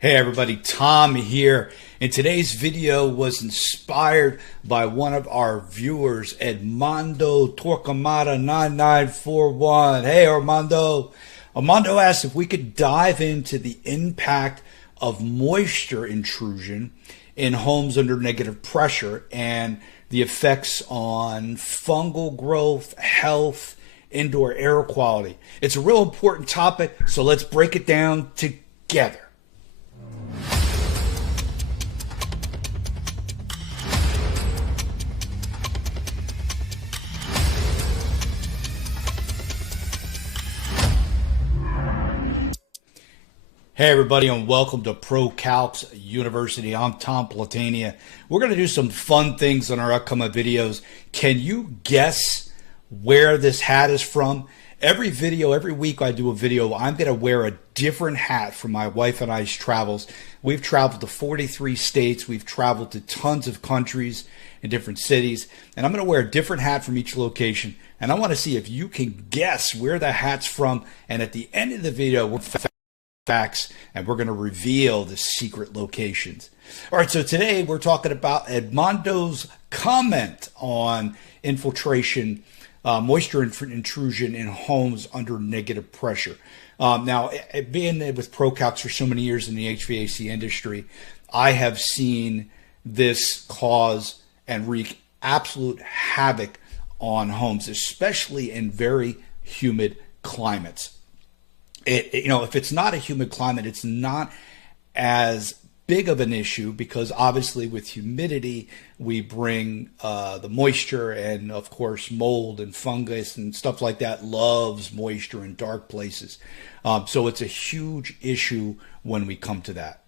Hey everybody, Tom here. And today's video was inspired by one of our viewers, Armando Torquemada 9941. Hey Armando. Armando asked if we could dive into the impact of moisture intrusion in homes under negative pressure and the effects on fungal growth, health, indoor air quality. It's a real important topic, so let's break it down together. Hey everybody, and welcome to ProCalcs University. I'm Tom Platania. We're going to do some fun things on our upcoming videos. Can you guess where this hat is from? Every week I do a video, I'm going to wear a different hat for my wife and I's travels. We've traveled to 43 states. We've traveled to tons of countries in different cities. And I'm going to wear a different hat from each location. And I want to see if you can guess where the hat's from. And at the end of the video, we're facts, and we're going to reveal the secret locations. All right, so today we're talking about Armando's comment on infiltration, moisture intrusion in homes under negative pressure. Now, being with ProCalcs for so many years in the HVAC industry, I have seen this cause and wreak absolute havoc on homes, especially in very humid climates. If it's not a humid climate, it's not as big of an issue because obviously with humidity, we bring the moisture, and of course mold and fungus and stuff like that loves moisture in dark places. So it's a huge issue when we come to that.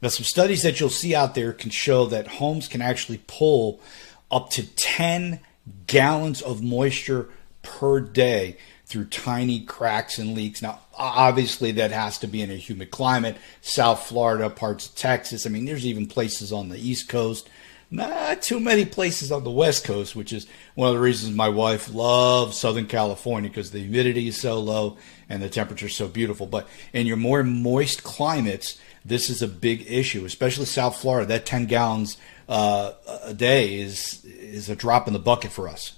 Now, some studies that you'll see out there can show that homes can actually pull up to 10 gallons of moisture per day through tiny cracks and leaks. Now, obviously, that has to be in a humid climate. South Florida, parts of Texas. I mean, there's even places on the East Coast. Not too many places on the West Coast, which is one of the reasons my wife loves Southern California, because the humidity is so low and the temperature is so beautiful. But in your more moist climates, this is a big issue, especially South Florida. That 10 gallons a day is a drop in the bucket for us.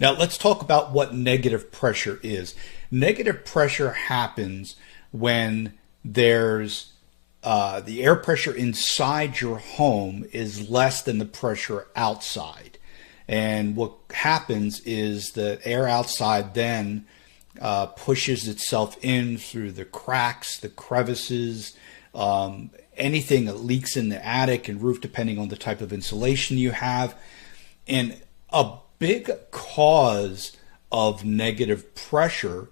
Now, let's talk about what negative pressure is. Negative pressure happens when there's the air pressure inside your home is less than the pressure outside. And what happens is the air outside then pushes itself in through the cracks, the crevices, anything that leaks in the attic and roof, depending on the type of insulation you have. And a big cause of negative pressure,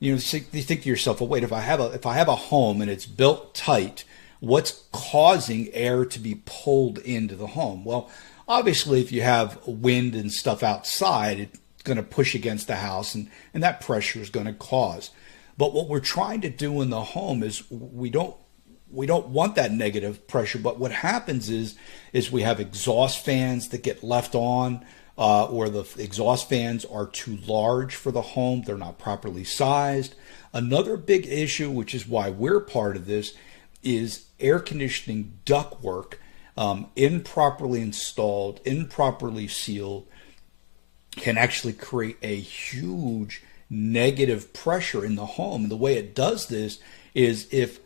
you think to yourself, well, wait, if I have a home and it's built tight, what's causing air to be pulled into the home? Well, obviously, if you have wind and stuff outside, it's going to push against the house, and that pressure is going to cause. But what we're trying to do in the home is we don't want that negative pressure. But what happens is we have exhaust fans that get left on, or the exhaust fans are too large for the home. They're not properly sized. Another big issue, which is why we're part of this, is air conditioning ductwork, improperly installed, improperly sealed, can actually create a huge negative pressure in the home. And the way it does this is if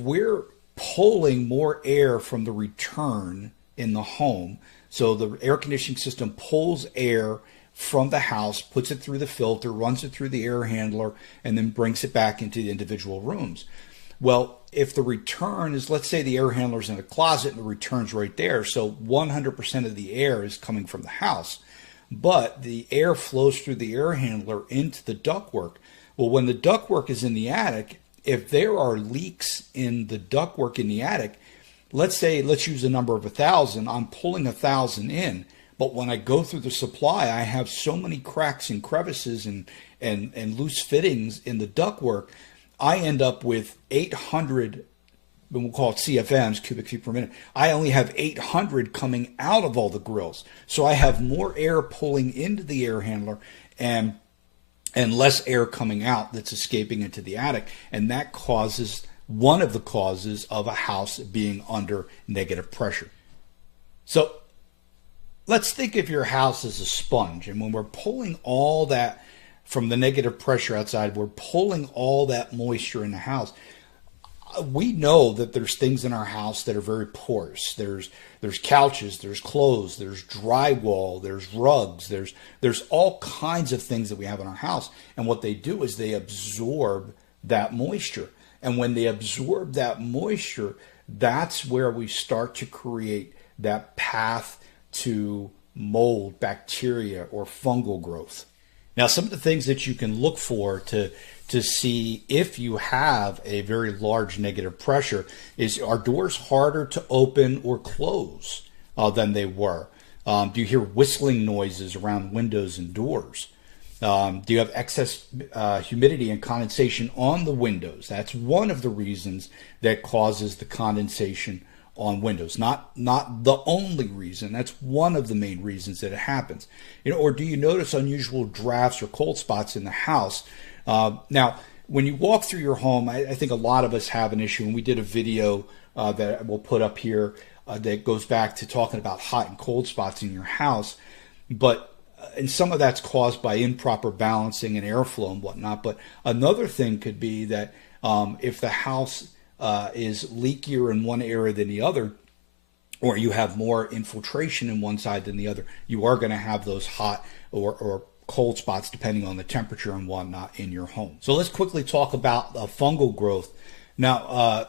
we're pulling more air from the return in the home, so the air conditioning system pulls air from the house, puts it through the filter, runs it through the air handler, and then brings it back into the individual rooms. Well, if the return is, let's say the air handler's in a closet and the return's right there, so 100% of the air is coming from the house, but the air flows through the air handler into the ductwork. Well, when the ductwork is in the attic, if there are leaks in the ductwork in the attic, let's use a number of 1,000. I'm pulling 1,000 in, but when I go through the supply, I have so many cracks and crevices and loose fittings in the ductwork. I end up with 800, we'll call it CFMs, cubic feet per minute. I only have 800 coming out of all the grills. So I have more air pulling into the air handler and less air coming out that's escaping into the attic. And that causes one of the causes of a house being under negative pressure. So let's think of your house as a sponge, and when we're pulling all that from the negative pressure outside, we're pulling all that moisture in the house. We know that there's things in our house that are very porous. There's couches, there's clothes, there's drywall, there's rugs, there's all kinds of things that we have in our house. And what they do is they absorb that moisture. And when they absorb that moisture, that's where we start to create that path to mold, bacteria, or fungal growth. Now, some of the things that you can look for to see if you have a very large negative pressure is, are doors harder to open or close than they were? Do you hear whistling noises around windows and doors? Do you have excess humidity and condensation on the windows? That's one of the reasons that causes the condensation on windows. Not the only reason. That's one of the main reasons that it happens. Or do you notice unusual drafts or cold spots in the house? Now, when you walk through your home, I think a lot of us have an issue, and we did a video that we'll put up here that goes back to talking about hot and cold spots in your house. And some of that's caused by improper balancing and airflow and whatnot. But another thing could be that if the house is leakier in one area than the other, or you have more infiltration in one side than the other, you are going to have those hot or cold spots depending on the temperature and whatnot in your home. So let's quickly talk about fungal growth. Now,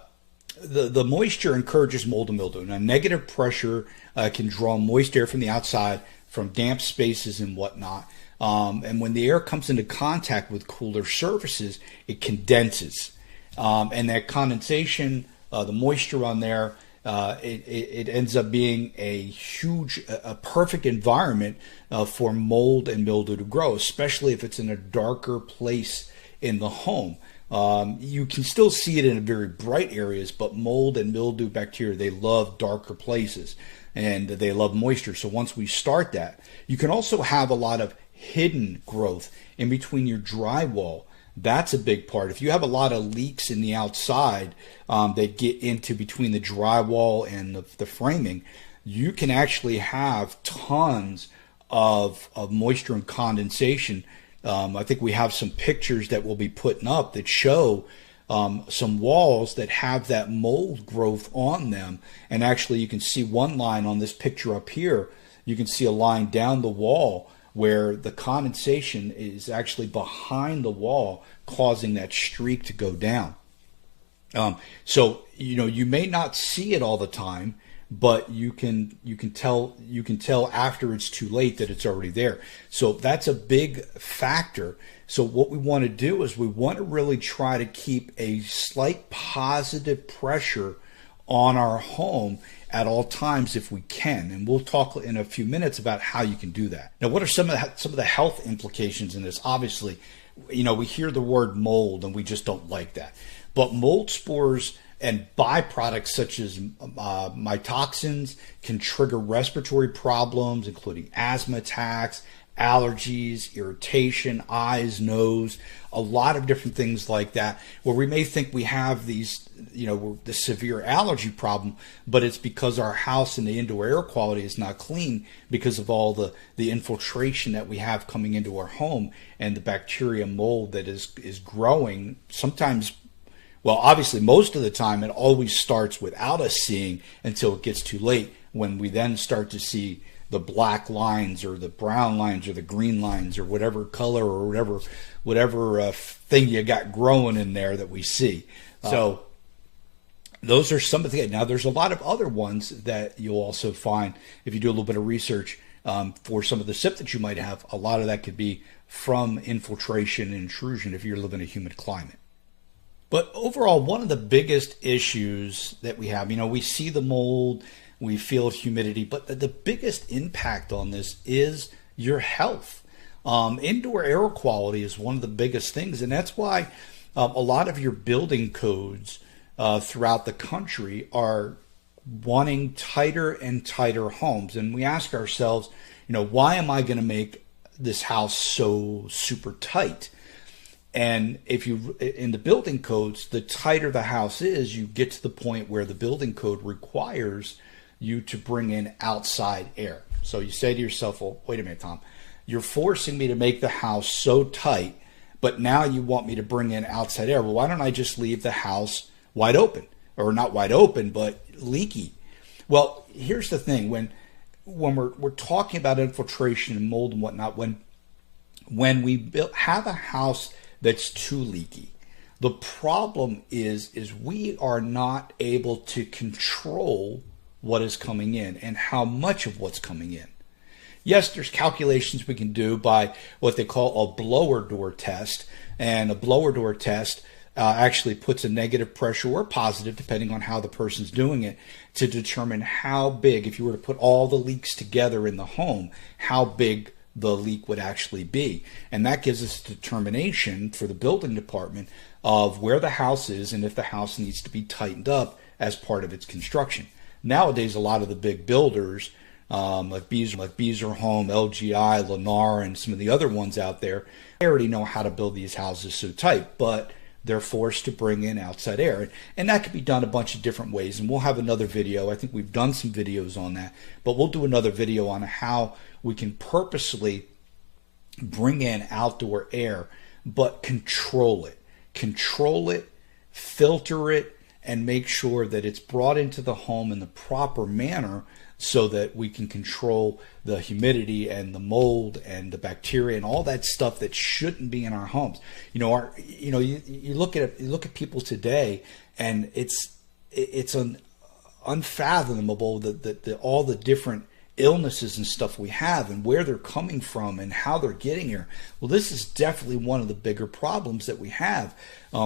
the moisture encourages mold and mildew. Now, negative pressure can draw moist air from the outside, from damp spaces and whatnot. And when the air comes into contact with cooler surfaces, it condenses. And that condensation, the moisture on there, it ends up being a perfect environment for mold and mildew to grow, especially if it's in a darker place in the home. You can still see it in very bright areas, but mold and mildew bacteria, they love darker places and they love moisture. So once we start that, you can also have a lot of hidden growth in between your drywall. That's a big part. If you have a lot of leaks in the outside that get into between the drywall and the framing, you can actually have tons of moisture and condensation. I think we have some pictures that we'll be putting up that show some walls that have that mold growth on them. And actually you can see one line on this picture up here. You can see a line down the wall where the condensation is actually behind the wall, causing that streak to go down. So you may not see it all the time, but you can tell after it's too late that it's already there. So that's a big factor. So what we want to do is we want to really try to keep a slight positive pressure on our home at all times if we can, and we'll talk in a few minutes about how you can do that. Now, what are some of the health implications in this? Obviously, we hear the word mold and we just don't like that, but mold spores and byproducts such as mytoxins can trigger respiratory problems, including asthma attacks, allergies, irritation, eyes, nose, a lot of different things like that, where we may think we have these, the severe allergy problem, but it's because our house and the indoor air quality is not clean because of all the infiltration that we have coming into our home and the bacteria mold that is growing. Sometimes, well, obviously most of the time it always starts without us seeing until it gets too late, when we then start to see the black lines or the brown lines or the green lines or whatever color or whatever thing you got growing in there that we see. So those are some of the. Now there's a lot of other ones that you'll also find if you do a little bit of research for some of the SIP that you might have. A lot of that could be from infiltration and intrusion if you're living in a humid climate. But overall, one of the biggest issues that we have, we see the mold, we feel humidity, but the biggest impact on this is your health. Indoor air quality is one of the biggest things, and that's why a lot of your building codes throughout the country are wanting tighter and tighter homes. And we ask ourselves, why am I going to make this house so super tight? And if you, in the building codes, the tighter the house is, you get to the point where the building code requires you to bring in outside air. So you say to yourself, well, wait a minute, Tom, you're forcing me to make the house so tight, but now you want me to bring in outside air. Well, why don't I just leave the house wide open? Or not wide open, but leaky. Well, here's the thing. When we're talking about infiltration and mold and whatnot, when we have a house that's too leaky, the problem is we are not able to control what is coming in and how much of what's coming in. Yes, there's calculations we can do by what they call a blower door test, and a blower door test actually puts a negative pressure or positive, depending on how the person's doing it, to determine how big, if you were to put all the leaks together in the home, how big the leak would actually be. And that gives us a determination for the building department of where the house is and if the house needs to be tightened up as part of its construction. Nowadays, a lot of the big builders, like Beazer Home, LGI, Lennar, and some of the other ones out there, they already know how to build these houses so tight, but they're forced to bring in outside air. And that can be done a bunch of different ways. And we'll have another video. I think we've done some videos on that, but we'll do another video on how we can purposely bring in outdoor air, but control it, filter it, and make sure that it's brought into the home in the proper manner so that we can control the humidity and the mold and the bacteria and all that stuff that shouldn't be in our homes. You look at people today, and it's unfathomable that all the different illnesses and stuff we have and where they're coming from and how they're getting here. Well, this is definitely one of the bigger problems that we have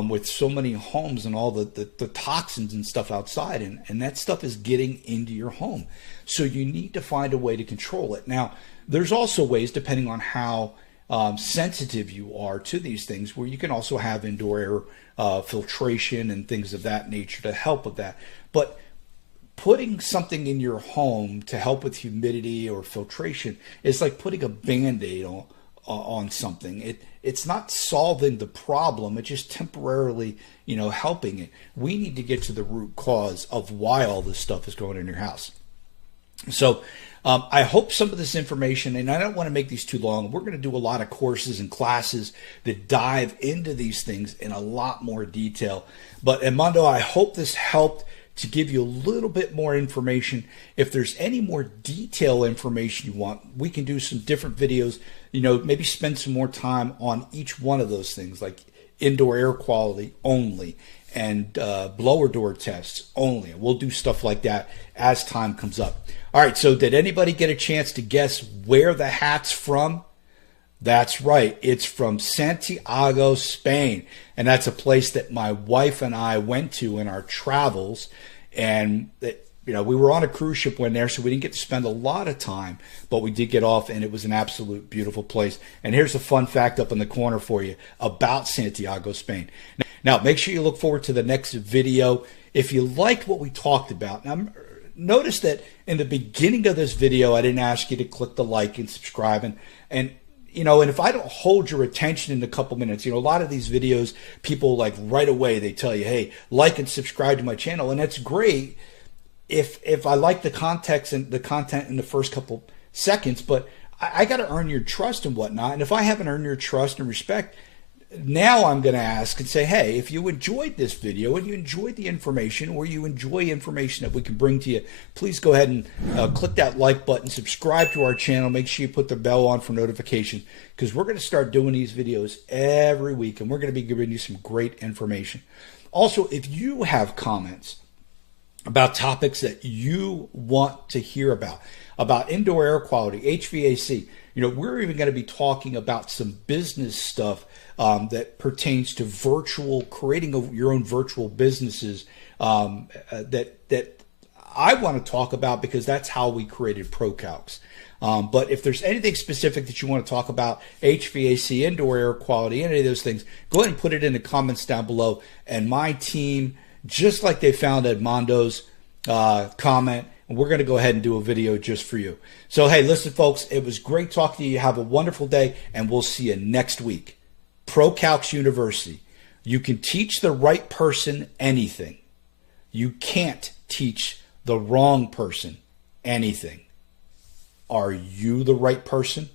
with so many homes and all the toxins and stuff outside, and that stuff is getting into your home. So you need to find a way to control it. Now, there's also ways, depending on how sensitive you are to these things, where you can also have indoor air filtration and things of that nature to help with that. But putting something in your home to help with humidity or filtration is like putting a Band-Aid on something. It's not solving the problem. It's just temporarily, helping it. We need to get to the root cause of why all this stuff is going in your house. So I hope some of this information, and I don't want to make these too long, we're going to do a lot of courses and classes that dive into these things in a lot more detail. But Armando, I hope this helped to give you a little bit more information. If there's any more detailed information you want, we can do some different videos, maybe spend some more time on each one of those things, like indoor air quality only and blower door tests only. We'll do stuff like that as time comes up. All right, so did anybody get a chance to guess where the hat's from? That's right. It's from Santiago, Spain. And that's a place that my wife and I went to in our travels. And, we were on a cruise ship when there, so we didn't get to spend a lot of time, but we did get off, and it was an absolute beautiful place. And here's a fun fact up in the corner for you about Santiago, Spain. Now, make sure you look forward to the next video. If you liked what we talked about, now, notice that in the beginning of this video, I didn't ask you to click the like and subscribe. And if I don't hold your attention in a couple minutes, a lot of these videos, people like right away, they tell you, hey, like and subscribe to my channel. And that's great if I like the context and the content in the first couple seconds, but I got to earn your trust and whatnot. And if I haven't earned your trust and respect, now I'm going to ask and say, hey, if you enjoyed this video and you enjoyed the information, or you enjoy information that we can bring to you, please go ahead and click that like button, subscribe to our channel, make sure you put the bell on for notifications, because we're going to start doing these videos every week, and we're going to be giving you some great information. Also, if you have comments about topics that you want to hear about indoor air quality, HVAC, we're even going to be talking about some business stuff that pertains to creating your own virtual businesses that I want to talk about, because that's how we created ProCalcs. But if there's anything specific that you want to talk about, HVAC, indoor air quality, any of those things, go ahead and put it in the comments down below. And my team, just like they found Armando's comment, and we're going to go ahead and do a video just for you. So, hey, listen, folks, it was great talking to you. Have a wonderful day, and we'll see you next week. ProCalcs University. You can teach the right person anything. You can't teach the wrong person anything. Are you the right person?